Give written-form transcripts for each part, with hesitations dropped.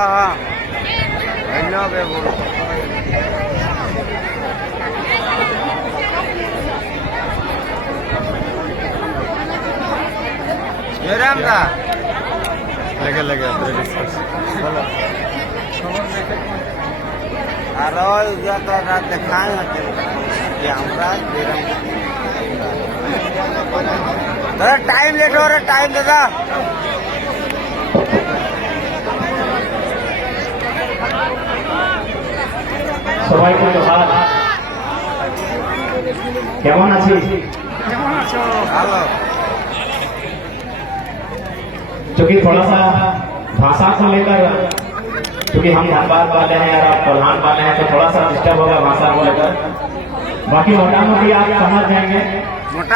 हाँ पे बोलो लगे लगे देखाए थोड़ा टाइम लेट हो रहा है, टाइम दादा সবাই কিন্তু হাত কেমন আছিস? हेलो क्योंकि थोड़ा सा भाषा को लेकर, क्योंकि हम धनबाद वाले हैं और आप प्रधान वाले हैं, तो थोड़ा सा डिस्टर्ब होगा भाषा को लेकर। बाकी मोटा मोटी आप समझ जाएंगे।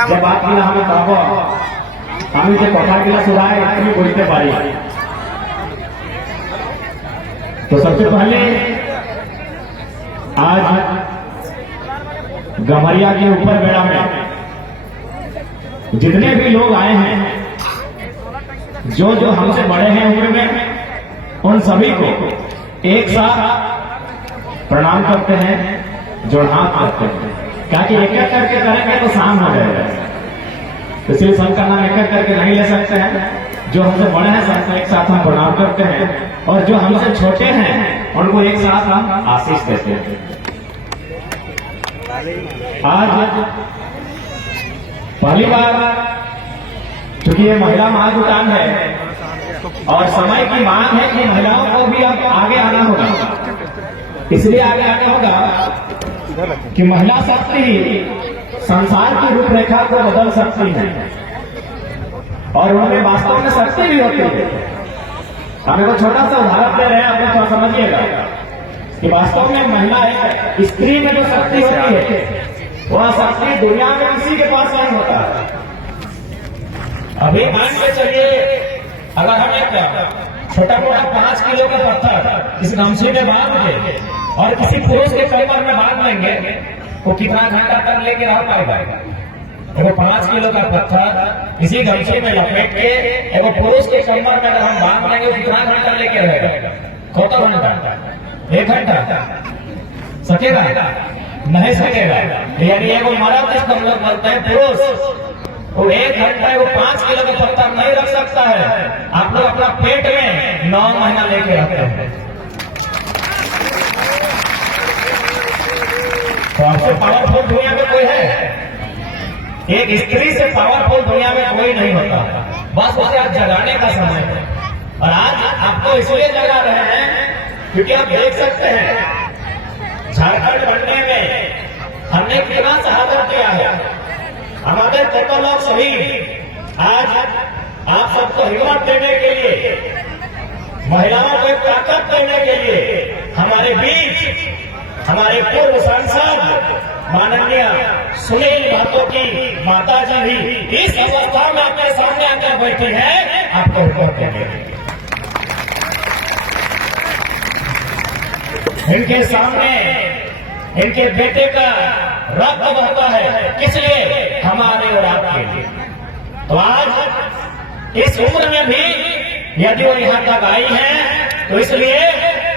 जब बात की हमें कहो हमें जो कथा गिला सुधाए इतनी बोलते पारी। तो सबसे पहले आज गमरिया के ऊपर बेड़ा में जितने भी लोग आए हैं, जो जो हमसे बड़े हैं उम्र में, उन सभी को एक साथ प्रणाम करते हैं, जोड़हात करते हैं। क्या कि एक एक करके करेंगे तो शाम हो जाएगा, इसलिए सबका नाम एक एक करके नहीं ले सकते हैं। जो हमसे बड़े हैं सबसे एक साथ हम प्रणाम करते हैं, और जो हमसे छोटे हैं उनको एक साथ हम आशीष देते हैं। आज पहली बार, क्योंकि ये महिला महाजुटान है और समय की मांग है कि महिलाओं को भी अब आगे आना होगा, इसलिए आगे आना होगा कि महिला शक्ति ही संसार की रूपरेखा को बदल सकती है और उनमें वास्तव में शक्ति भी होती है। हम एक छोटा सा उदाहरण दे रहे हैं, आप थोड़ा समझिएगा कि वास्तव में महिला एक स्त्री में जो शक्ति होती है, वह शक्ति दुनिया में किसी के पास नहीं होता है। अभी मान के चलिए, अगर हम एक छोटा मोटा 5 किलो का पत्थर किसी गमछे में बांध के और किसी पुरुष के कमर में बांध लेंगे, वो कितना घंटा तक लेके रह पाएगा? एगो 5 किलो का पत्थर किसी गमछे में लपेट के एगो पुरुष के कमर में अगर हम बांध लेंगे, कितना घंटा लेके रहेगा? कौन घंटा? 1 घंटा सकेगा? नहीं सकेगा। यानी एगो मर्द जिसको हम लोग बोलते हैं पुरुष, वो 1 घंटा वो 5 किलो का पत्थर नहीं रख सकता है। आप लोग अपना पेट में 9 महीना लेके रखते हैं। तो आपसे पावरफुल दुनिया में कोई है? एक स्त्री से पावरफुल दुनिया में कोई नहीं होता। बस उसे आज जगाने का समय है, और आज आपको इसलिए जगा रहे हैं क्योंकि आप देख सकते हैं झारखंड बनने में हमने कितना शहादत किया है। हमारे कई लोग शहीद, आज आप सबको हिम्मत देने के लिए, महिलाओं को ताकत देने के लिए हमारे बीच हमारे पूर्व सांसद माननीय सुनील महतो की माता जी भी इस अवस्था में आपके सामने आकर बैठी है, आपको ऊपर देंगे। इनके सामने इनके बेटे का रक्त बहता है, किस लिए? हमारे और आपके लिए। तो आज इस उम्र में भी यदि वो यहाँ तक आई है, तो इसलिए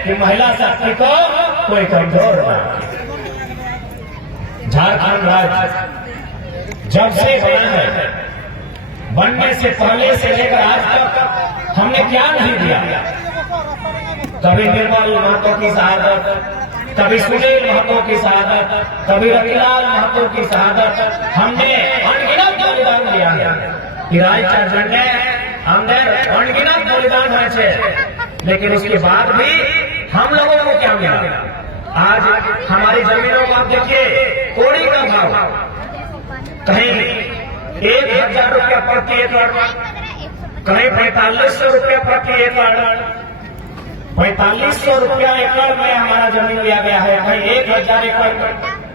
कि महिला शक्ति को कोई कमजोर न। झारखंड राज्य जब से बना है, बनने से पहले से लेकर आज तक हमने क्या नहीं दिया? कभी निर्मल महतो की शहादत, कभी सुनील महतो की शहादत, कभी रविलाल महतो की शहादत, हमने अनगिनत बलिदान दिया है। रायचंद ने हमने अनगिनत बलिदान है, लेकिन उसके बाद भी हम लोगों को क्या मिला? आज हमारी जमीनों को आप देखिए, कोड़ी का भाव कहीं 1000 रुपया प्रति एकड़, कहीं 4500 रुपया प्रति एकड़, 4500 रुपया एकड़ में हमारा जमीन लिया गया है, कहीं 1000 एकड़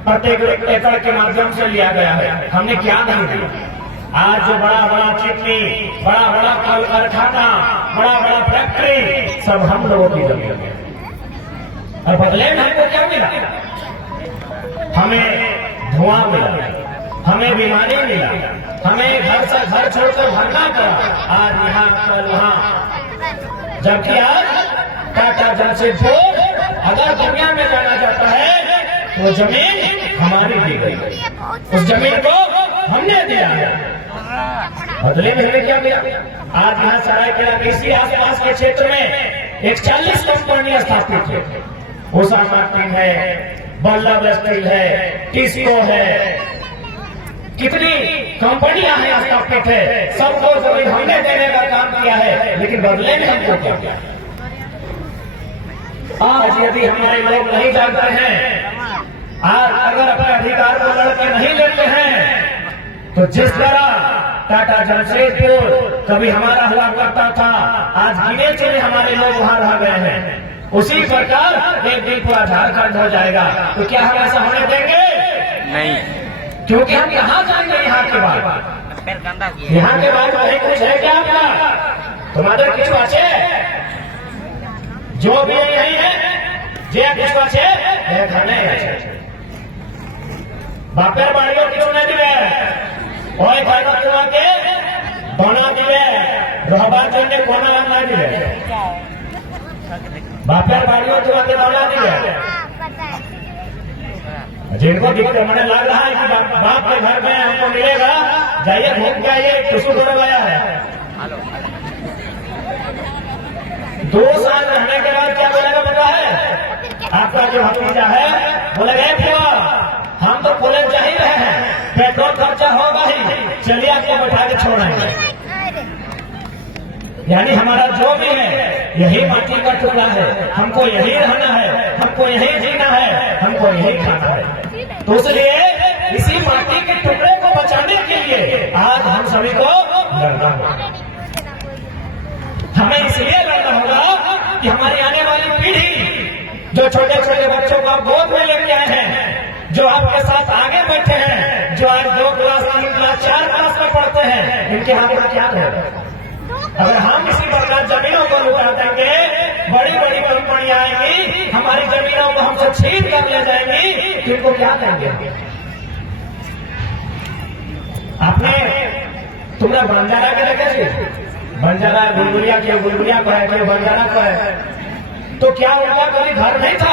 प्रत्येक एकड़ के माध्यम से लिया गया है। हमने क्या नहीं दिया? आज जो बड़ा बड़ा चिटनी, बड़ा बड़ा कल कारखाना, बड़ा बड़ा फैक्ट्री, सब हम लोगों की जमीन है। और बदले में हमको क्या मिला? हमें धुआं मिला, हमें बीमारी मिला, हमें घर से घर छोड़कर भागना पड़ा, आज यहाँ कल वहाँ। जबकि आज टाटा जमशेदपुर अगर दुनिया में जाना जाता है तो जमीन हमारी दी गई, उस जमीन को हमने दिया है। बदले में हमें क्या मिला? आज यहाँ सरायकेला इसी आसपास के क्षेत्र में 41 कंपनियां स्थापित है। उषा मार्टिन है, बल्लभ स्टील है, टिस्को है, कितनी कंपनियां हैं स्थापित है। सबको जमीन हमने देने का काम किया है, लेकिन बदले में हमको क्या किया? आज यदि हमारे लोग नहीं जानते हैं, आज अगर अपने अधिकार को लड़के नहीं लेते हैं, तो जिस तरह टाटा जमशेदपुर कभी हमारा हुआ करता था, आज गिने चुने हमारे लोग वहां रह गए हैं, उसी प्रकार एक दिन पूरा झारखंड हो जाएगा। तो क्या हम ऐसा होने देंगे? नहीं, क्योंकि हम कहाँ जाएंगे यहाँ के बाद? यहाँ के बाद वही कुछ है क्या आपका? तुम्हारे किस আছে जो भी यही है যে কিছু আছে এখানে আছে। বাপের বাড়িও কিছু না দিবে, ওই ঘরটা তোমাকে বনা দিবে, রহবার জন্য কোনো না দিবে। বাপের বাড়িও তোমাকে বনা দিবে। जिनको दिखते मैंने लग रहा है कि बाप के घर में हमको मिलेगा, जाइए घूम के आइए, खुशबू हो गया है। 2 साल रहने के बाद क्या बोलेगा पता है? आपका जो भतीजा है बोलेगा क्यों हम तो कॉलेज जा ही रहे हैं, पेट्रोल खर्चा होगा ही, चलिए आपको बैठा के छोड़ेंगे। यानी हमारा जो भी है यही माटी का टुकड़ा है, हमको यही रहना है, हमको यही जीना है, हमको यही खाना है। तो इसलिए इसी माटी के टुकड़े को बचाने के लिए आज हम सभी को लड़ना होगा। हमें इसलिए लड़ना होगा कि हमारी आने वाली पीढ़ी, जो छोटे छोटे बच्चों को आप गोद में लेके आए हैं, जो आपके साथ आगे बैठे हैं, जो आज 2 क्लास 3 क्लास 4 क्लास में पढ़ते हैं, इनके हाथ में क्या है? अगर हम इसी प्रकार जमीनों को लुटा देंगे, बड़ी बड़ी कंपनियां आएंगी, हमारी जमीनों को हमसे छीन कर ले जाएंगी, तो इनको क्या कहेंगे? आपने तुमने बंजारा के रखे, बंजारा बुलबुलिया के, बुलबुलिया को है कि बंजारा को है, तो क्या उनका कभी घर नहीं था?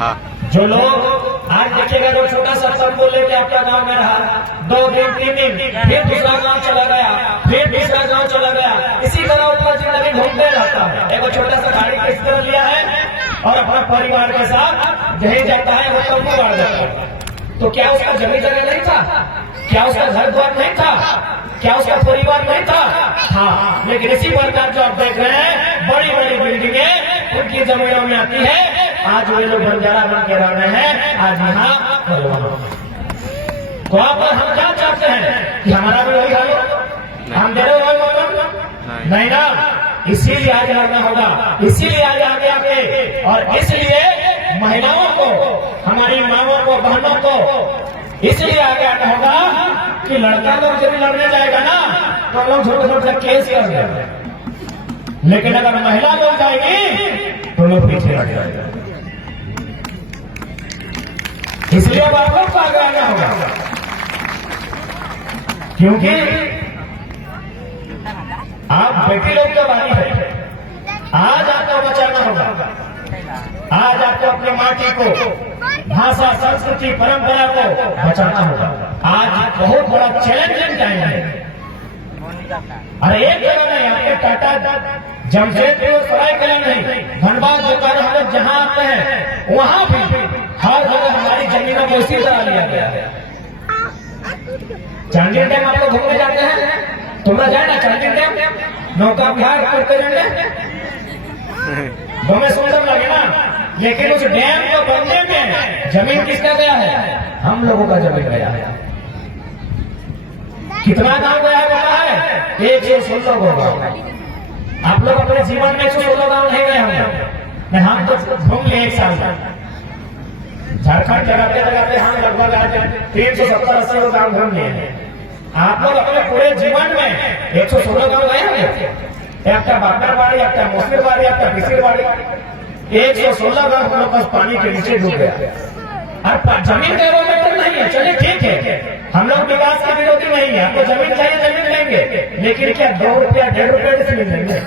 हाँ। जो लोग आज देखिएगा, जो छोटा सा सबको लेके आपका गांव में रहा, 2 दिन 3 दिन, फिर दूसरा गांव चला गया, फिर तीसरा गांव चला गया, इसी तरह ऊपर जिंदगी घूमते रहता है। एक छोटा सा गाड़ी किस तरह लिया है और अपना परिवार के साथ जहीं जाता है वो तंबू बांध जाता है। तो क्या उसका जमीन जगह नहीं था? क्या उसका घर द्वार नहीं था? क्या उसका परिवार नहीं था? हाँ, लेकिन इसी प्रकार जो आप देख रहे हैं, बड़ी बड़ी बिल्डिंगें उनकी जमीनों में आती है। आज वे लोग बंजारा बन के रह रहे हैं, आज यहाँ तो आप हम क्या चाहते हैं कि हमारा भी वही हाल हो? हम दे रहे हो नहीं ना, इसीलिए आज लड़ना होगा, इसीलिए आज आगे आके, और इसलिए महिलाओं को, हमारी माँओं को, बहनों को इसलिए आगे आना होगा कि लड़का लोग जब लड़ने जाएगा ना तो लोग छोटे छोटे केस कर देंगे, लेकिन अगर महिला लोग जाएगी तो लोग पीछे हट जाएगा। इसलिए अब आप लोग को आगे आना होगा, क्योंकि आप बेटी लोग का बारी है। आज आपको बचाना होगा, आज आपको अपनी माटी को, भाषा, संस्कृति, परंपरा को बचाना होगा। आज बहुत बड़ा चैलेंजिंग टाइम है। अरे एक जगह नहीं, आपके टाटा जमशेदपुर सरायकेला नहीं, धनबाद बोकारो हम लोग जहां आते हैं वहां भी हर जगह हमारी जमीनों को इसी तरह लिया गया है। चांदी डैम आप लोग घूमने जाते हैं, तुम्हें जाए ना चांदी डैम, नौका विहार करते जाएंगे, बहुत सुंदर लगे ना, लेकिन उस डैम को बनने में जमीन किसका गया है? हम लोगों का जमीन गया है। कितना गांव गया है पता है? 116 गांव। आप लोग अपने जीवन में 116 गांव नहीं गए होंगे, हम तो घूम लिए 1 साल तक झारखंड लगाते लगाते हम लगभग आज 370-80 गांव घूम लिए। आप लोग अपने पूरे जीवन में 116 गांव गए होंगे? একটা বাপের বাড়ি, একটা মসির বাড়ি, একটা পিসির বাড়ি, 116 गांव हम लोग बस पानी के नीचे डूब गया। और जमीन का मैटर नहीं है, चलिए ठीक है, हम लोग विकास के विरोधी नहीं है, आपको जमीन चाहिए जमीन लेंगे, लेकिन क्या 2 रुपया 1.5 रुपया से मिलेंगे?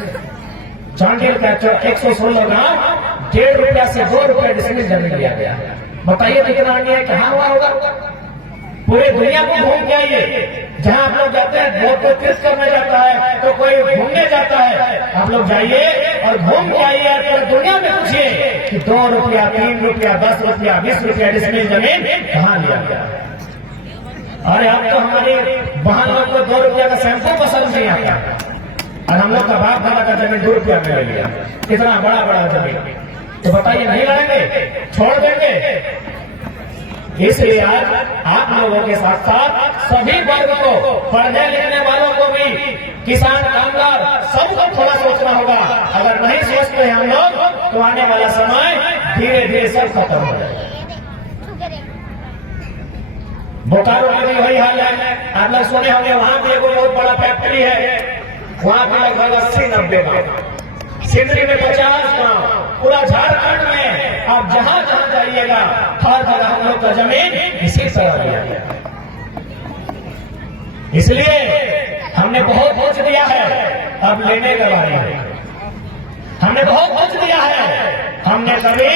चांडिल का 116 गांव 1.5 रुपया से 2 रुपया डिसमिल जमीन लिया गया। बताइए कितना अन्याय कहाँ हुआ होगा। पूरे दुनिया को घूम के आइए, जहाँ आप लोग जाते हैं, बहुत कोई तीर्थ करने जाता है तो कोई घूमने जाता है, आप लोग जाइए और घूम के आइए और पूरी दुनिया में पूछिए कि 2 रुपया 3 रुपया 10 रुपया 20 रुपया डिसमिल जमीन कहाँ लिया गया। अरे अब तो हमारे बहन लोग को 2 रुपया का शैम्पू पसंद नहीं आता और हम लोग का बाप दादा का जमीन 2 रुपया में ले लिया, कितना बड़ा बड़ा जमीन। तो बताइए नहीं लड़ेंगे, छोड़ देंगे। इसलिए आज आप लोगों के साथ साथ सभी वर्ग को, पढ़ने लिखने वालों को भी, किसान कामगार सबको थोड़ा सोचना होगा। अगर नहीं सोचते हैं हम लोग तो आने वाला समय धीरे धीरे सब खत्म हो जाएगा। बोकारो में भी वही हाल है। आप लोग सुने होंगे वहां भी एक बहुत बड़ा फैक्ट्री है, वहां भी लगभग 80-90 गाँव, सिंदरी में 50 गाँव, पूरा झारखंड में आप जहां जहां जाइएगा हर जगह हम लोग का जमीन इसी तरह दिया गया। इसलिए हमने बहुत कुछ दिया है, अब लेने का बारी है। हमने बहुत कुछ दिया है, हमने कभी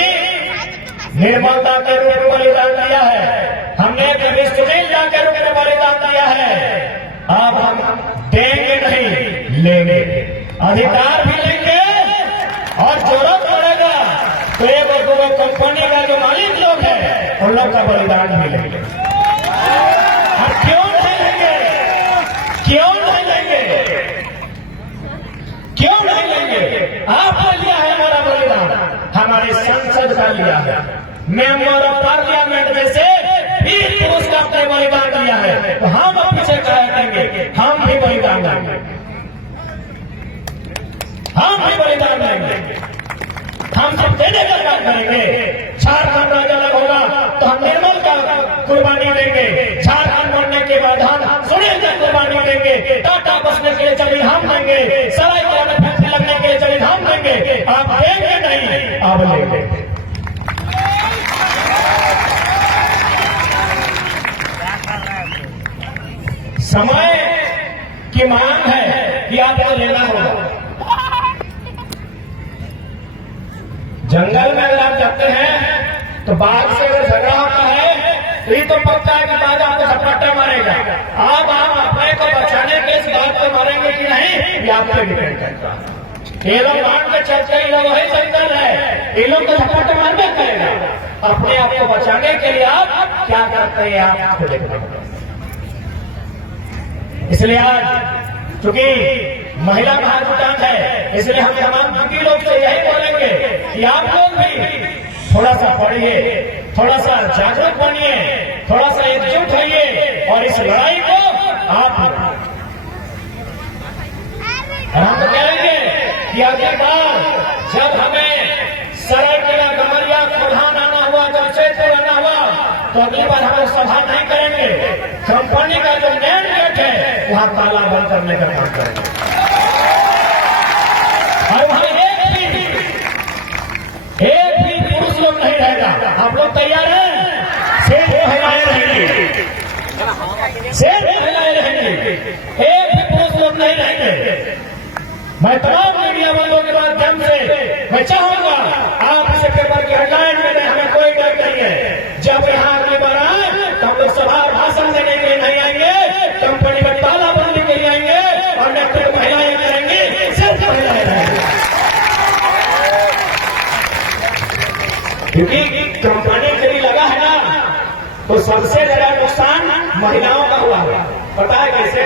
निर्मलता के रूप में बलिदान दिया है, हमने कभी सुनीलता के रूप में बलिदान दिया है। अब हम देंगे नहीं, लेंगे, अधिकार भी लेंगे और जरूरत पड़ेगा तो एक दो कंपनी का जो मालिक लोग है उन लोग का बलिदान भी लेंगे। हम क्यों नहीं लेंगे, क्यों नहीं लेंगे, क्यों नहीं लेंगे। आपने लिया है हमारा बलिदान, हमारे संसद का लिया है, मेंबर ऑफ पार्लियामेंट में से 20 पुरुष का अपने बलिदान दिया है, तो हम अब पीछे कहे देंगे, हम भी बलिदान देंगे, हम भी बलिदान देंगे, हम सब देने का काम करेंगे। झारखंड राज्य अलग होगा तो हम निर्मल का कुर्बानी देंगे, झारखंड बनने के बाद हम सुनील का कुर्बानी देंगे, टाटा बसने के लिए चलिए हम देंगे, सरायकेला में फैक्ट्री लगने के लिए चलिए हम देंगे। आप देंगे नहीं, आप लेंगे। समय की मांग है कि आपको लेना होगा। जंगल में अगर आप जाते हैं तो बाघ से अगर झगड़ा होता है तो ये तो पक्का है कि बाघ आपको झपट्टा मारेगा। आप अपने को बचाने के इस बात को मारेंगे कि नहीं, ये आप पे डिपेंड करता है। ये लोग बाढ़ के चलते, ये लोग वही जंगल है, ये लोग को झपट्टा मारना करेगा। अपने आप को बचाने के लिए आप क्या करते हैं, आपको देखना होगा। इसलिए आज चूंकि महिला महाजुटान है, इसलिए हम तमाम दुखी लोग से यही बोलेंगे कि आप लोग भी थोड़ा सा पढ़िए, थोड़ा सा जागरूक बनिए, थोड़ा सा एकजुट होइए और इस लड़ाई को आप हम तो कहेंगे कि अगली बार जब हमें सरायकेला, गमरिया, कोल्हान आना हुआ, जमशेदपुर आना हुआ तो अगली बार हम सभा नहीं करेंगे, कंपनी का जो मेन गेट है वहां ताला बंद करने का काम करेंगे और वहां एक भी पुरुष लोग नहीं रहेगा। आप लोग तैयार हैं? सिर्फ महिलाएं रहेंगी, सिर्फ महिलाएं रहेंगी, एक भी पुरुष लोग नहीं रहेंगे। मैं तमाम मीडिया वालों के माध्यम से मैं चाहूंगा आप इसे पेपर की हेडलाइन में दें, हमें कोई डर नहीं है। जब यहाँ अगली बार आए तो हम लोग सभा भाषण देने के लिए नहीं आएंगे, कंपनी में ताला बंदी के लिए आएंगे और नेतृत्व महिलाएं करेंगी, सिर्फ महिलाएं रहेंगी। क्योंकि कंपनी के लिए लगा है ना, तो सबसे ज्यादा नुकसान महिलाओं का हुआ है। पता है कैसे?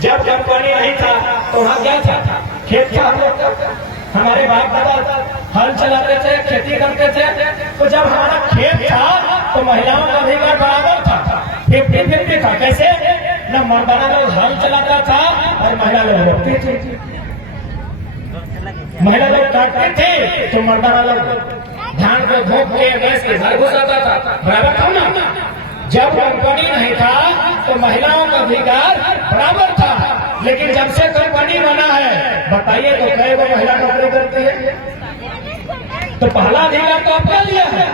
जब कंपनी नहीं था तो वहां क्या था, खेत था, हमारे बाप दादा हल चलाते थे, खेती करते थे। तो जब हमारा खेत था तो महिलाओं का अधिकार बराबर था, 50-50 था। कैसे? न मर्दाना लोग हल चलाता था और महिला लोग रोकती थी, महिला लोग काटते थे तो मर्दाना लोग धान को धोप के गैस के घर घुसाता था, बराबर था ना। जब कंपनी नहीं था तो महिलाओं का अधिकार बराबर था, लेकिन जब से कंपनी बना है बताइए तो कई वो महिला नौकरी करती है। तो पहला अधिकार तो आपका लिया है,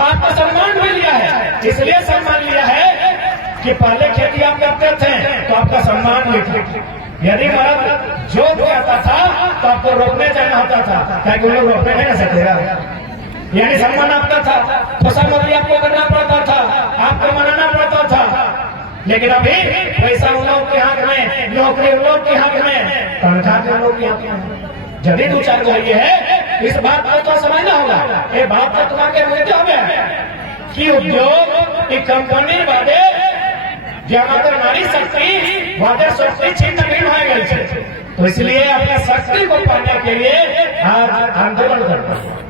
आपका सम्मान भी लिया है। इसलिए सम्मान लिया है कि पहले खेती आप करते थे तो आपका सम्मान भी था। यदि मर्द जो भी आता था तो आपको रोकने जाना होता था, ताकि उन लोग रोकने नहीं आ सकेगा, यानी सम्मान आपका था, खुशामदी आपको करना पड़ता था, आपको मनाना पड़ता था। लेकिन अभी पैसा उन लोग के हाथ में, नौकरी उन लोग के हाथ में, तनख्वाह के लोग के हाथ में। जब दो चार को ये है, इस बात को तो समझना होगा। ये बात तो तुम्हारे मुझे हमें कि उद्योग की कंपनी बादे ज्यादातर नारी शक्ति वादे शक्ति छिन्न भिन्न हो गई है। तो इसलिए अपने शक्ति को पाने के लिए आज आंदोलन करते हैं।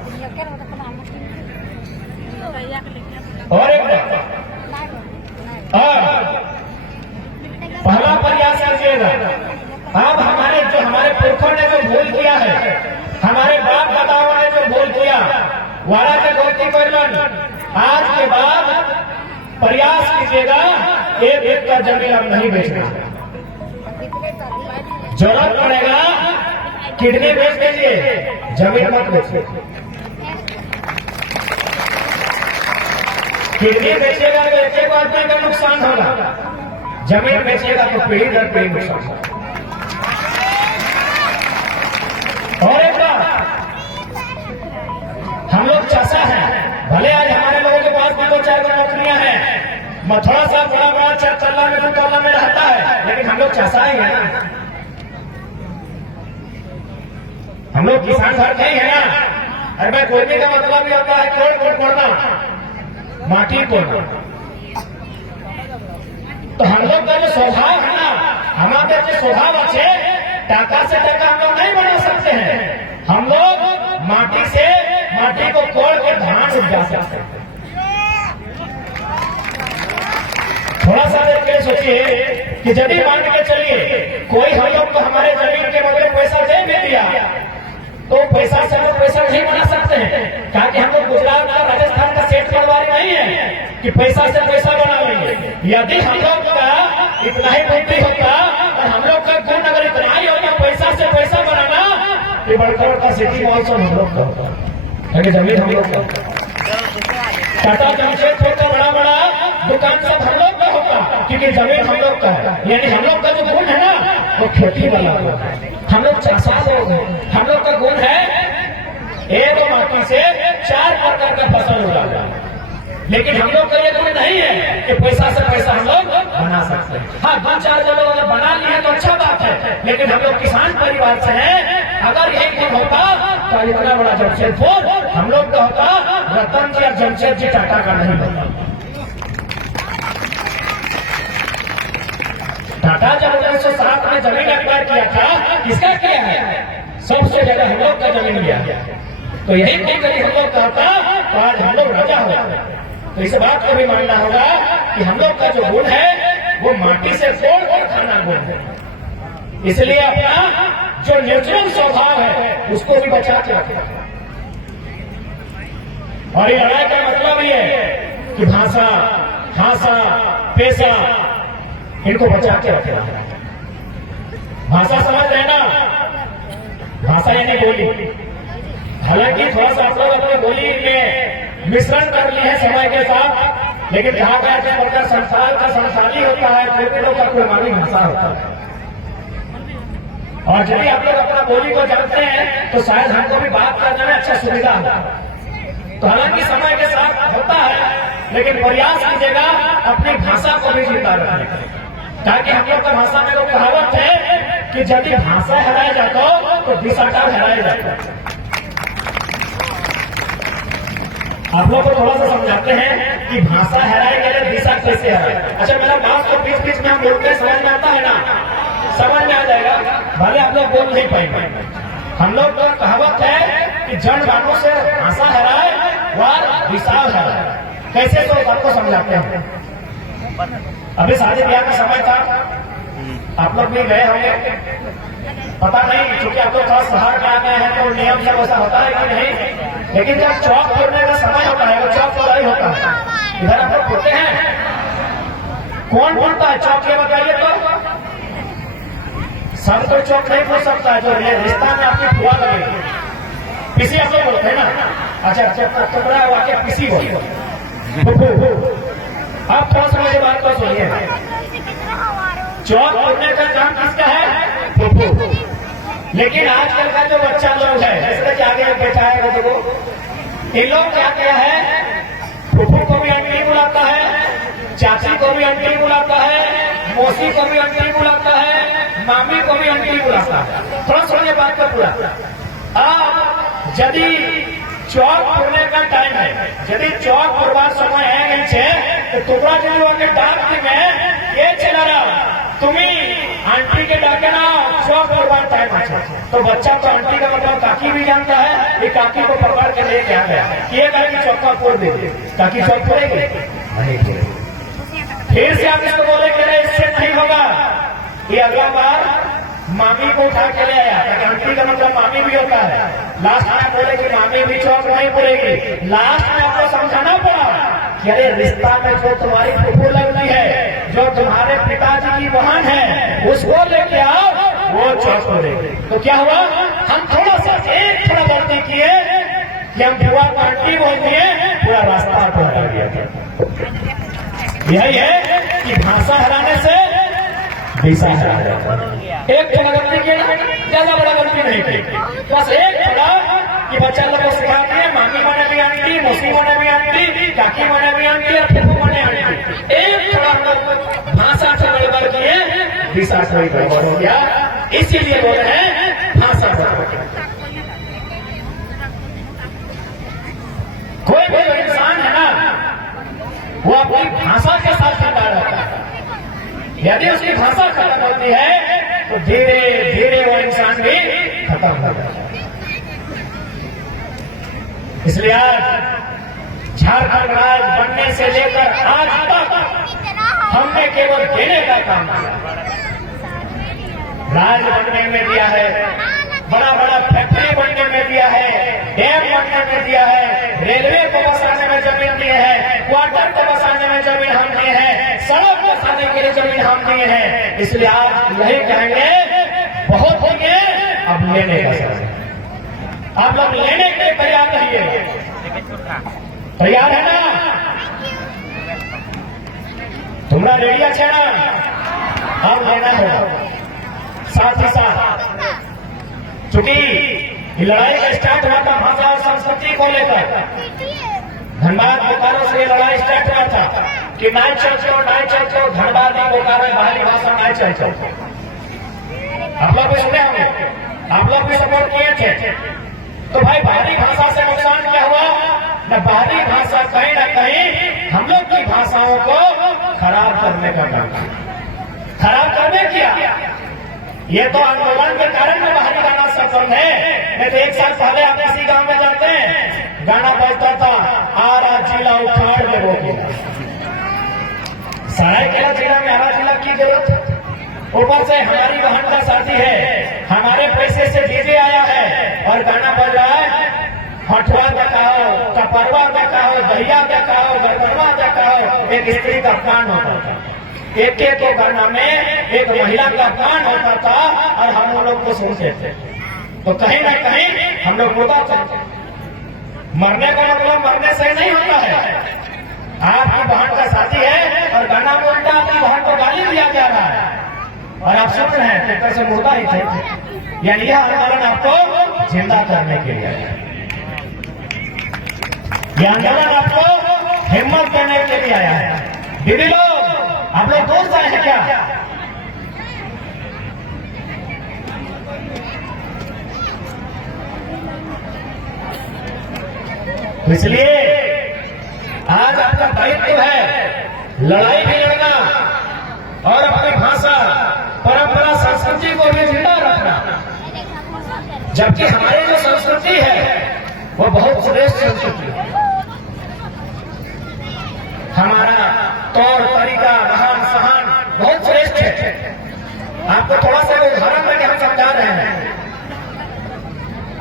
और एक और पहला प्रयास कीजिएगा। अब हमारे पुरखों ने जो भूल किया है, हमारे बाप दादाओं ने जो भूल किया, वारा के गलती कर आज के बाद प्रयास कीजिएगा, एक एकड़ जमीन अब नहीं बेचना। जरूरत पड़ेगा किडनी बेच दीजिए, जमीन मत बेचिए। किडनी बेचेगा तो एक आदमी का नुकसान होगा, जमीन बेचेगा तो पीढ़ी दर पीढ़ी नुकसान होगा। और एक बात, हम लोग चाचा हैं, भले आज हमारे लोगों के पास भी 2-4 नौकरियां हैं, थोड़ा सा बड़ा 4 तल्ला में 2 तल्ला में रहता है, लेकिन हम लोग चाचा ही है ना, हम लोग किसान घर नहीं है ना। अरे भाई कोयले का मतलब ये होता है कोड़ना, माटी कोड़ना। तो हम लोग का जो स्वभाव है ना, हमारे जो स्वभाव अच्छे, टाका से टाका हम लोग नहीं बना सकते हैं। हम लोग माटी को कोड़ के धान उपजा सकते हैं। थोड़ा सा देख के सोचिए कि यदि मान के चलिए कोई हम लोग को हमारे जमीन के बदले पैसा दे दिया, तो पैसा से हम पैसा नहीं बना सकते हैं, ताकि हम लोग गुजरात का राजस्थान का सेठ परिवार नहीं है कि पैसा से पैसा बना लेंगे। यदि हम लोग का इतना ही बुद्धि होता और हम लोग का गुण अगर इतना ही होता पैसा से पैसा बनाना, ये बड़का का सिटी मॉल सब हम लोग का होता, जमीन हम लोग का, टाटा जमशेदपुर का बड़ा दुकान सब हम लोग का होता, क्योंकि जमीन हम लोग का है। यानी हम लोग का जो गुण है ना, वो खेती वाला होता है। हम लोग चाचा लोग हैं, हम लोग का गुण है एक माटी से 4 प्रकार का फसल उगाना। लेकिन हम लोग का ये गुण नहीं है कि पैसा से पैसा हम लोग बना सकते हैं। हाँ, 2-4 लोग अगर बना लिए तो अच्छा बात है, लेकिन हम लोग किसान परिवार से हैं। अगर यही गुण होता तो इतना बड़ा जमशेदपुर हम लोग का होता, रतन जी और जमशेद जी टाटा का नहीं होता। टाटा जब 1907 में जमीन एक्वायर किया था, किसका किया है? सबसे ज्यादा हम लोग का जमीन लिया। तो यही कहीं हम लोग का होता तो आज हम लोग राजा हो जाते। तो इस बात को भी मानना होगा कि हम लोग का जो गुण है वो माटी से तोड़ कर खाना गुण है। इसलिए अपना जो नेचुरल स्वभाव है उसको भी बचा के रखें। और ये लड़ाई का मतलब ये है कि भाषा पेशा इनको बचा के रखें। भाषा समझ रहे ना, भाषा यानी बोली। हालांकि थोड़ा सा आप लोग अपने बोली में मिश्रण कर लिए हैं समय के साथ, लेकिन कहा गया जिस प्रकार संसार का संसारी होता है, कृत्रिलों का कुलमानी भाषा होता है। और यदि आप लोग अपना बोली को जानते हैं तो शायद हमको भी बात करने में अच्छा सुविधा होगा। तो हालांकि समय के साथ होता है, लेकिन प्रयास कीजिएगा अपनी भाषा को भी जिंदा रखने का, ताकि हम लोग का भाषा में वो कहावत है कि यदि भाषा हराया जाता तो दिशा का हराया जाता। आप लोग को थोड़ा सा समझाते हैं कि भाषा हराएंगे तो दिशा कैसे हराए। अच्छा, मेरा बात तो बीच बीच में हम बोलते समझ में आता है ना, समझ में आ जाएगा, भले आप लोग बोल नहीं पाएंगे। हम लोग का कहावत है कि जड़ बातों से भाषा हराए वार दिशा हराए। कैसे तो आपको समझाते हैं। अभी शादी ब्याह का समय था, आप लोग भी गए होंगे, पता नहीं, क्योंकि आप लोग थोड़ा शहर में आ गए हैं तो नियम सब ऐसा होता है कि नहीं। लेकिन जब चौक फोड़ने का समय होता है, वो चौक फोड़ा ही होता है। इधर आप लोग फोड़ते हैं, कौन फोड़ता है चौक, ये बताइए तो। सब कोई चौक नहीं फोड़ सकता है, जो रिश्ता में आपकी फुआ लगेगी। पीसी आप लोग बोलते हैं ना। अच्छा, टुकड़ा वाक्य पीसी बोलते। आप थोड़ा सा मेरी बात को सुनिए। चौक फोड़ने का काम किसका है? लेकिन आजकल का जो बच्चा लोग है, जैसे कि आगे बैठा है देखो, इन लोग क्या किया है, फूफू को भी आंटी बुलाता है, चाची को भी आंटी बुलाता है, मौसी को भी आंटी बुलाता है, मामी को भी आंटी बुलाता है। थोड़ा थोड़ा बात का पूरा अब यदि चौक फोड़ने का टाइम है, यदि चौक फोड़वा समय है तो टुकड़ा जो के डाक में ये चला रहा तुम्हें आंटी के डाके ना चौक फोड़वा टाइम है। तो बच्चा तो आंटी का मतलब काकी भी जानता है, ये काकी को पकड़ के ले क्या गया कि ये काकी चौका फोड़ दे, काकी चौक फोड़ेगी नहीं फोड़ेगी। फिर से आप इसको बोले कि इससे नहीं होगा, ये अगला बार मामी को उठा के ले आया, आंटी का मतलब मामी भी होता है। लास्ट में बोले कि मामी भी चौक नहीं फोड़ेगी। लास्ट में आपको समझाना पड़ा कि अरे रिश्ता में जो तुम्हारी फूफू लगती है, जो तुम्हारे पिताजी की बहन है, उसको लेके आओ, वो चौक फोड़ेगी। तो क्या हुआ, हम थोड़ा सा एक थोड़ा गलती किए कि हम बुआ को आंटी बोल दिए, पूरा रास्ता पलट गया। यही है कि भाषा हराने से दिशा हरा जाता है। एक थोड़ा गलती किया, ज्यादा बड़ा गलती नहीं की, बस एक थोड़ा कि बच्चा लोग को सिखा दिए, मामी बने भी आंटी, मौसी बने भी आंटी, काकी बने भी आंटी और फूफू बने आंटी। एक थोड़ा भाषा से गड़बड़ किए, दिशा से गड़बड़ हो गया। इसीलिए बोल रहे हैं भाषा कोई भी इंसान है ना, वो अपनी भाषा के साथ जिंदा रहता है। यदि उसकी भाषा खत्म होती है तो धीरे धीरे वो इंसान भी खत्म हो जाता है। इसलिए आज झारखंड राज्य बनने से लेकर आज तक हमने केवल देने का काम किया। राज्य बनने में दिया है, बड़ा बड़ा फैक्ट्री बनने में दिया है, डैम बनने में दिया है, रेलवे को बसाने में जमीन दिए है, क्वार्टर को बसाने में जमीन हम दिए हैं, सड़क बसाने के लिए जमीन हम दिए हैं। इसलिए आप यही कहेंगे बहुत हो गए, अब लेने का समय। आप लोग लेने के लिए तैयार रहिए, तैयार है ना? तुम्हारा रेडिया चैनल अब लेना होगा। साथ ही साथ चूंकि ये लड़ाई का स्टार्ट हुआ था भाषा और संस्कृति को लेकर, धनबाद बोकारो से ये लड़ाई स्टार्ट हुआ था कि नाच चलो धनबाद ही बोकारो बाहरी भाषा नाच चलो। आप लोग भी सुने होंगे, आप लोग भी सपोर्ट किए थे। तो भाई बाहरी भाषा से नुकसान क्या हुआ न, बाहरी भाषा कहीं ना कहीं हम लोग की भाषाओं को खराब करने का काम, खराब करने किया। ये तो आंदोलन के कारण में बाहरी गाना सफल है। नहीं तो एक साल पहले आप किसी गांव में जाते हैं, गाना बजता था आरा जिला उखाड़ ले वो किला। सरायकेला जिला में आरा जिला की जरूरत है? ऊपर से हमारी बहन का शादी है, हमारे पैसे से डीजे आया है और गाना बज रहा है, हठुआ का कहो, कपरवा का कहो, दहिया का कहो, गरदरवा का कहो, एक स्त्री का अपमान होता था। एक एक गाना में एक महिला का अपमान होता था और हम लोग को सुनते थे। तो कहीं ना कहीं हम लोग मुद्दा थे। मरने का मतलब मरने से नहीं होता है। आपकी बहन का शादी है और गाना में उल्टा आपकी बहन को गाली दिया जा रहा है और आप सुन रहे हैं, तो से मुद्दा ही थे। यानी यह आंदोलन आपको जिंदा करने के लिए, यह आंदोलन आपको हिम्मत देने के लिए आया है। दीदी लोग, आप लोग दूर से हैं क्या? इसलिए आज आपका दायित्व है लड़ाई भी लड़ना और अपनी भाषा, परंपरा, संस्कृति को भी जिंदा रखना। जबकि हमारी जो संस्कृति है वो बहुत श्रेष्ठ संस्कृति है। हमारा तौर तरीका, रहन सहन बहुत श्रेष्ठ है। आपको थोड़ा सा उदाहरण देके हम समझा रहे हैं।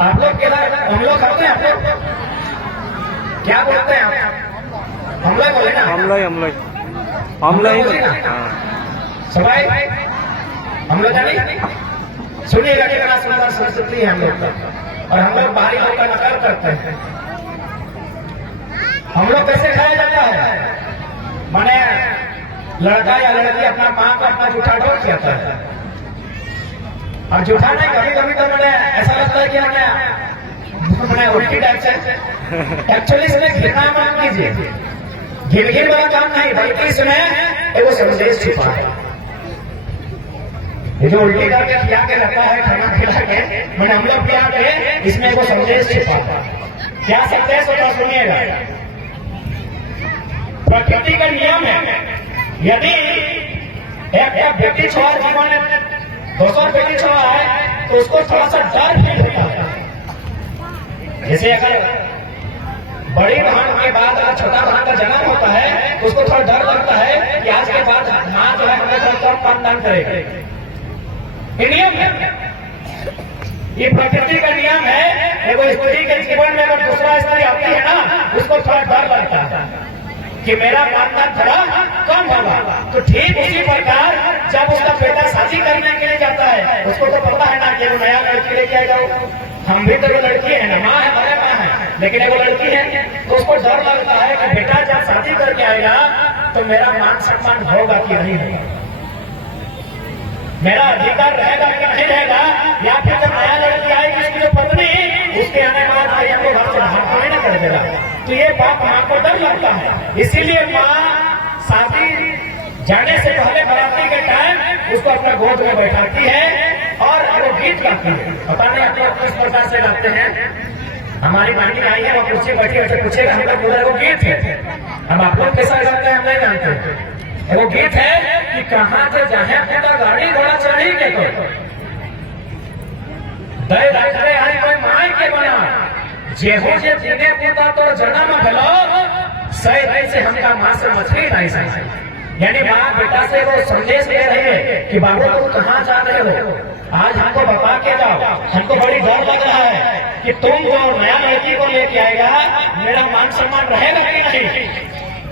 आप लोग के हम लोग करते हैं, आप लोग क्या बोलते हैं? हम लोग बोले ना, हम लोग ही सबाई हम लोग जानी। सुनिएगा कितना सुंदर संस्कृति है हम लोग का, और हम लोग बाहरी लोग का नकल करते हैं। हम लोग कैसे खाया जाता है? माने लड़का या लड़की अपना मां को अपना जूठा ढोल कहता है, और झूठा नहीं, कभी कभी तो मैंने ऐसा लगता है कि मैंने उल्टी टाइप से एक्चुअली इसमें घृणा मत कीजिए, घिन वाला काम नहीं, बल्कि इसमें एक संदेश छिपा है। ये जो उल्टी करके खिला के रखा है, खाना खिला के मैंने हम लोग खिला के, इसमें एक संदेश छिपा है। क्या संदेश होगा सुनिएगा। प्रकृति का नियम है, यदि एक बेटी छोड़ा जीवन में 200 बेटी छोड़ा है तो उसको थोड़ा सा डर फील होता है। जैसे अगर बड़ी बहन के बाद अगर छोटा बहन का जन्म होता है तो उसको थोड़ा डर लगता है कि आज के बाद माँ जो है हमें थोड़ा कम खानदान करेगा। ये नियम है, ये प्रकृति का नियम है। एगो स्त्री के जीवन में अगर दूसरा स्त्री आती है ना, उसको थोड़ा डर लगता है कि मेरा खानदान थोड़ा कम होगा। तो ठीक उसी प्रकार जब उसका बेटा शादी करने के लिए जाता है, उसको तो पता है ना कि वो नया लड़की लेके आएगा। हम भी तो लड़की है ना, माँ है, बड़े माँ है, लेकिन वो लड़की है तो उसको डर लगता है कि बेटा जब शादी करके आएगा तो मेरा मान सम्मान होगा कि नहीं होगा, मेरा अधिकार रहेगा कि नहीं रहेगा, या फिर जब नया लड़की आएगी उसकी जो पत्नी उसके आने बाद आया को घर से बाहर नहीं कर देगा। तो ये बात माँ को डर लगता है। इसीलिए माँ शादी जाने से पहले बराती के टाइम उसको अपने गोद में बैठाती है और वो गीत गाती है। पता नहीं आप लोग किस प्रकार से गाते हैं। हमारी बहनी आई है, वो कुर्सी बैठी है, पूछेगा हम लोग बोले वो गीत है। अब आप लोग कैसा गाते हैं हम नहीं जानते। वो गीत है कि कहाँ से जाहे पिता गाड़ी घोड़ा चढ़ी के दय रखते आई कोई माय के बना, जेहो जे जीने पिता तो जन्म भेलो सही रही से हमका माँ से मछली नहीं सही। यानी माँ बेटा से वो संदेश दे रही है कि बाबू तुम कहाँ जा रहे हो, आज हमको बता के जाओ, हमको बड़ी डर लग रहा है कि तुम जो नया लड़की को लेके आएगा मेरा मान सम्मान रहेगा कि नहीं।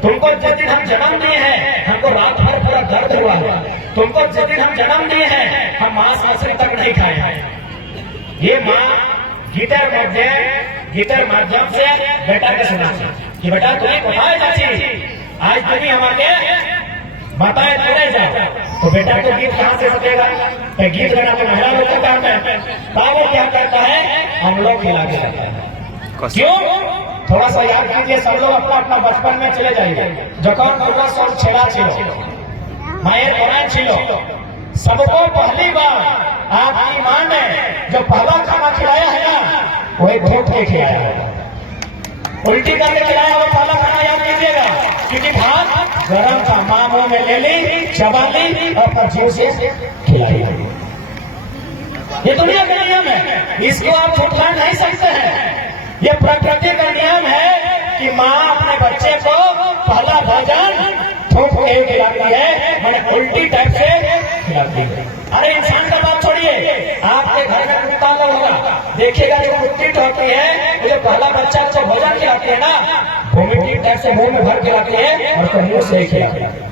तुमको जिस दिन हम जन्म दिए हैं हमको रात भर पूरा दर्द हुआ है, तुमको जिस दिन हम जन्म दिए हैं हम मांस मछली तक नहीं खाए हैं। ये माँ गीतर माध्यम से बेटा के सुना कि बेटा तुम्हें बताए चाची आज तुम्हें हमारे बताए चले जाओ। तो बेटा तो गीत कहाँ से सकेगा, गीत गाना तो महिला लोग का काम है। बाबू क्या कहता है, हम लोग खिला के जाता है। क्यों, थोड़ा सा याद कीजिए, सब लोग अपना अपना बचपन में चले जाइए। যখন তোমরা সব ছেড়া ছিল, मायर बना छिलो, सबको पहली बार आपकी माँ ने जो पहला खाना खिलाया है ना वही घोट के खिलाया है, उल्टी करके खिलाया वो पहला खाना याद कीजिएगा। क्योंकि भात गरम था, माँ मुंह में ले ली, चबा ली और तरजीह से खिलाई। ये दुनिया का नियम है, इसको आप छुटला नहीं सकते हैं। ये प्रकृति का नियम है कि माँ अपने बच्चे को पहला भोजन ठोक के खिलाती है, मैंने उल्टी टाइप से खिलाती है। अरे इंसान का बात छोड़िए, आपके घर में कुत्ता लोग होगा, देखिएगा जो कुत्ती होती है जो पहला बच्चा को भोजन खिलाती है ना, वोमिटिंग टाइप से मुंह में भर खिलाती है और उसको मुंह से ही खिलाती है।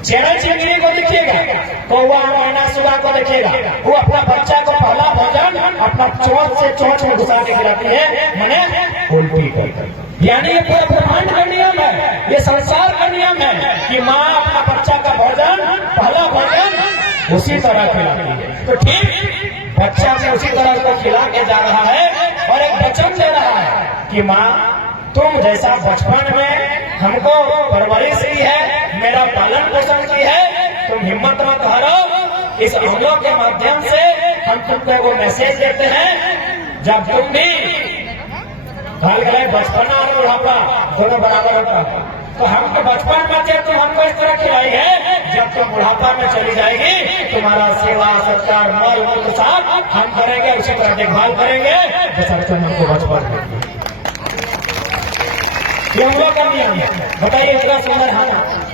चेहरा चिंगड़ी को देखिएगा, कौवा मैना सुगा को देखिएगा, वो अपना बच्चा को पहला भोजन अपना चोंच से चोंच में घुसा के खिलाती है, मैंने उल्टी कर। यानी ये पूरा ब्रह्मांड का नियम है, ये संसार का नियम है कि माँ अपना बच्चा का भोजन पहला भोजन उसी तरह खिलाती है। तो ठीक बच्चा भी उसी तरह को खिला के जा रहा है और एक वचन दे रहा है कि माँ तुम जैसा बचपन में हमको परवरिश दी है, मेरा पालन पोषण की है, तुम हिम्मत मत हारो। इस अमलों के माध्यम से हम तुमको वो मैसेज देते हैं, जब तुम भी बचपना और बुढ़ापा दोनों बराबर होता, तो हम तो बचपन में थे, तुम हमको इस तरह खिलाई है, जब तुम बुढ़ापा में चली जाएगी तुम्हारा सेवा सत्कार मल के साथ हम करेंगे, उसी तरह देखभाल करेंगे जैसा तुम हमको बचपन में। ये हम लोग का नियम है। बताइए इतना सुंदर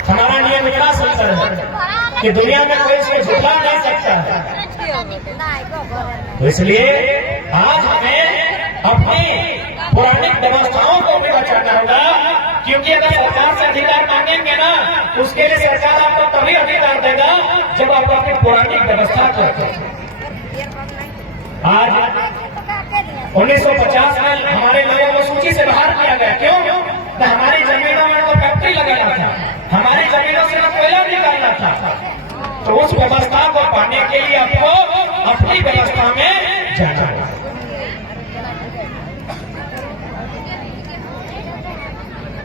हमारा नियम इतना सुंदर है कि दुनिया में कोई इसको झुठला नहीं सकता है। तो इसलिए आज हमें अपनी पौराणिक व्यवस्थाओं को भी बचाना होगा, क्योंकि अगर सरकार से अधिकार मांगेंगे ना, उसके लिए सरकार आपको तभी अधिकार देगा जब आप अपनी पौराणिक व्यवस्था करते हैं। आज 1950 में हमारे लोगों को सूची से बाहर किया गया। क्यों? तो हमारी जमीनों में तो फैक्ट्री लगाना था, हमारी जमीनों से कोयला निकालना था। तो उस व्यवस्था को पाने के लिए आपको अपनी व्यवस्था में जाना है।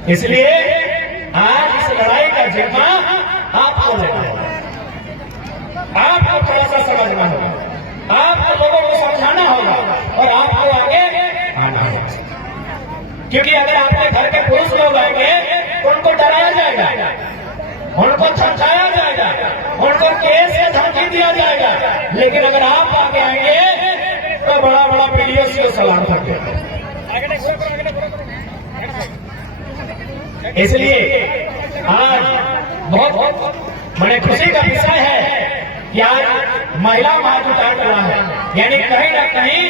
इसलिए आज इस लड़ाई का जिम्मा आपको लेना होगा, आपको थोड़ा सा समझना होगा, आपको लोगों को समझाना होगा और आपको आगे आना होगा। क्योंकि अगर आपके घर के पुरुष लोग आएंगे तो उनको डराया जाएगा, उनको धमकाया जाएगा, उनको केस से धमकी दिया जाएगा। लेकिन अगर आप आगे आएंगे तो बड़ा बड़ा पीडीओसी को सलाम करते। इसलिए आज बहुत बड़े खुशी का विषय है कि आज महिला महाजुटान रहा है, यानी कहीं ना कहीं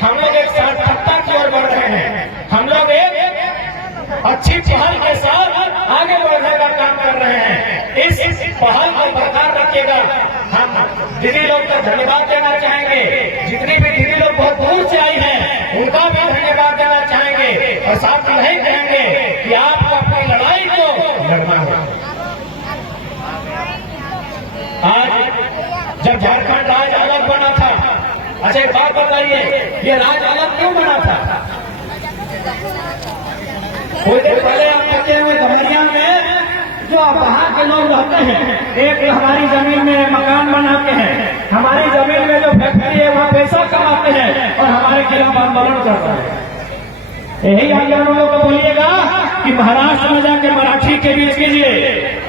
हम लोग एक सार्थकता की ओर बढ़ रहे हैं। हम लोग एक अच्छी पहल के साथ आगे बढ़ने का काम कर रहे हैं। इस पहल को बरकरार रखिएगा। हम दीदी लोग को धन्यवाद देना चाहेंगे, जितनी भी दीदी लोग बहुत दूर से आई हैं उनका भी धन्यवाद देना चाहेंगे और साथ ही नहीं कहेंगे कि आपको अपनी लड़ाई को लड़ना है। आज जब झारखंड राज्य अलग बना था, अच्छा एक बात बताइए, ये राज्य अलग क्यों बना था? कोई देर पहले आप कहते हुए गमरिया में जो वहां के लोग रहते हैं, एक हमारी जमीन में मकान बनाते हैं, हमारी जमीन में जो फैक्ट्री है वहाँ पैसा कमाते हैं और हमारे खिलाफ आंदोलन करते हैं। यही आंदोलन लोगों को बोलिएगा कि महाराष्ट्र में जाके मराठी के बीच कीजिए,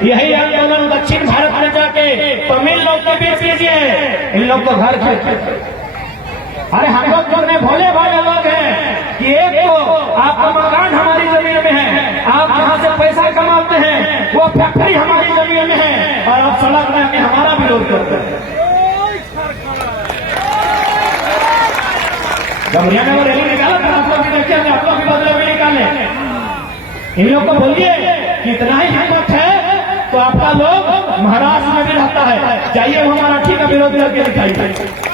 यही आंदोलन दक्षिण भारत में जाके तमिल लोग के बीच कीजिए, इन लोग को घर खेत। अरे हम लोग जो भोले भाले लोग हैं कि एक तो आपका मकान हमारी जमीन में है, आप जहाँ से पैसा कमाते हैं वो फैक्ट्री हमारी जमीन में है और आप सड़क में आके हमारा विरोध करते हैं। गमरिया में वो रैली निकाला था, आप लोग भी देखिए, आप लोग भी बदले भी निकाले। इन लोग को बोलिए कि इतना ही हिम्मत है तो आपका लोग महाराष्ट्र में भी रहता है, जाइए वो मराठी का विरोध करके दिखाइए।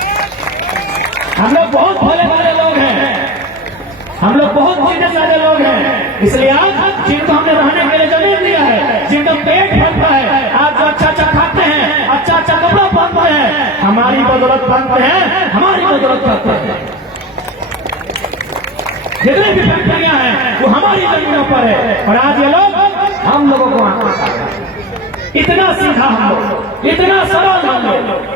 हम लोग बहुत भोले भाले लोग हैं, हम लोग बहुत सीधे साधे लोग हैं। इसलिए आज जिनको हमने रहने के लिए जमीन दिया है, जिनको पेट भरता है, आज जो अच्छा अच्छा खाते हैं, अच्छा अच्छा कपड़ा पहनते हैं, हमारी बदौलत बनते हैं, हमारी बदौलत बनते हैं। जितनी भी फैक्ट्रियां हैं वो हमारी जमीनों पर है और आज ये लोग हम लोगों को इतना सीधा हम लोग, इतना सरल हम लोग,